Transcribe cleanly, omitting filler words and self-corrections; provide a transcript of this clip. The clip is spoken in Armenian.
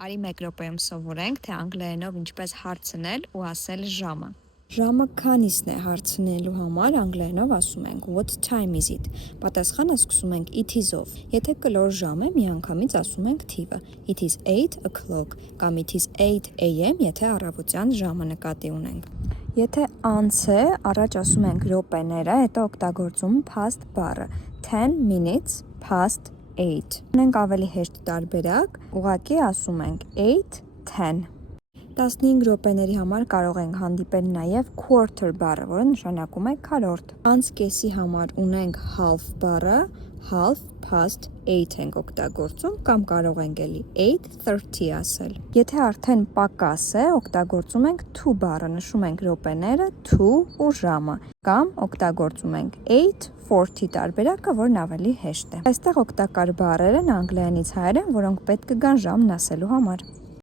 Արի մեկ րոպեում սովորենք, թե անգլերենով ինչպես հարցնել ու ասել ժամը։ Ժամը քանիսն է հարցնելու համար անգլերենով ասում ենք What time is it։ Պատասխանը սկսում ենք it is-ով։ Եթե կլոր ժամ է, միանգամից ասում ենք թիվը It is 8 o'clock կամ It is 8 a.m. եթե առավոտյան ժամը նկատի ունենք։ Եթե անց է, առաջ ասում ենք րոպեները, հետո օգտագործում past բառը 10 minutes past 8։ Ունենք ավելի հեշտ տարբերակ, ուղղակի ասում ենք 8:10։ 15 րոպեների համար կարող ենք հանդիպել նաև quarter բառը, որը նշանակում է քառորդ։ Անց կեսի համար ունենք half բառը, half past 8 ենք օգտագործում կամ կարող ենք էլի 8:30 ասել։ Եթե արդեն պակաս է, օգտագործում ենք to բառը, նշում ենք րոպեները, to ու ժամը, կամ օգտագործում ենք 8:40 տարբերակը, որն ավելի հեշտ է։ Այստեղ օգտակար բառեր են անգլերենից հայերեն, որոնք պետք կգան ժամն ասելու համար։